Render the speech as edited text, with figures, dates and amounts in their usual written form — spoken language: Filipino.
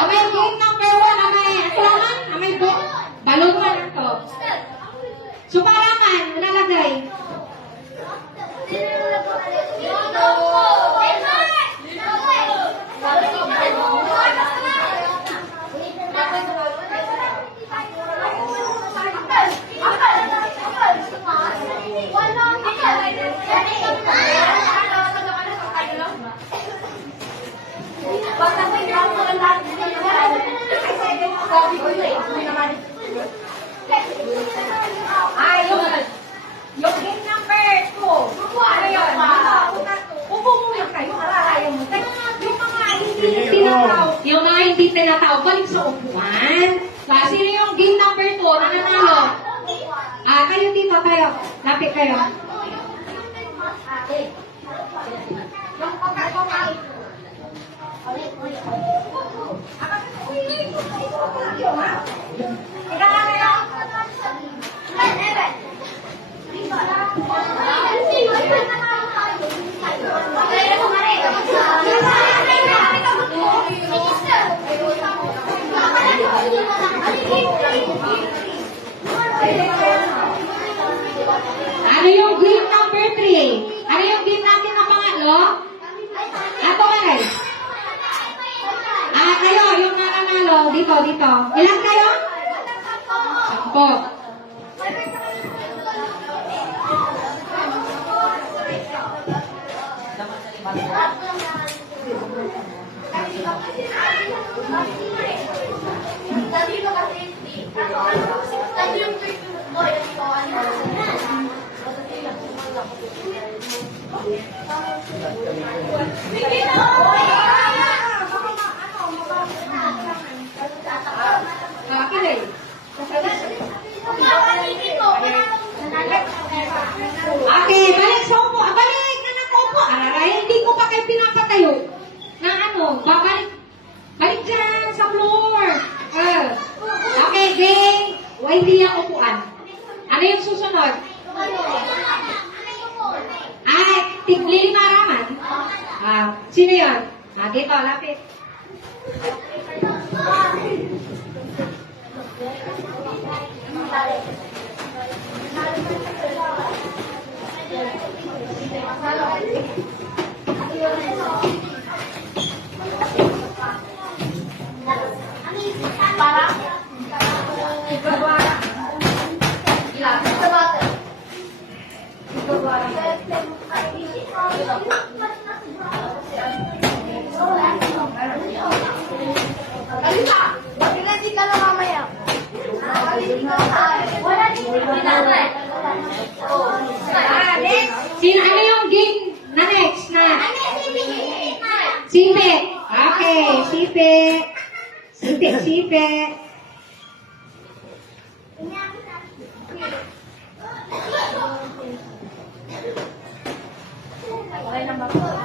Amay game number 1, amay atulangan, amay balon man ito. So para man, nalagay. Yung game number 2. Ano yun? Upo muna kayo. Alalayan mo. Yung mga hindi tinataw. Yung mga hindi tinataw, balik sa upuan. Sino yung game number 2 na nanalo? Kayo dito tayo. Lapit kayo. Yung pagkakain. Ano yung game number 3? Ano yung game natin na pangatlo? Ato guys. Kayo, yung nananalo. Dito. Ilan kayo? 10. Okay, balik sa upo. Balik na nakaupo. Araray, hindi ko pa kayo pinapatayo. Na ano, balik dyan sa floor. Okay, game. Hindi yung upuan. Ano yung susunod? Tiglilima raman. Sino yun? Dito, lapit. Sino, ano yung game na next na? Sipe. Okay, sipe. Sipe. Okay na ba?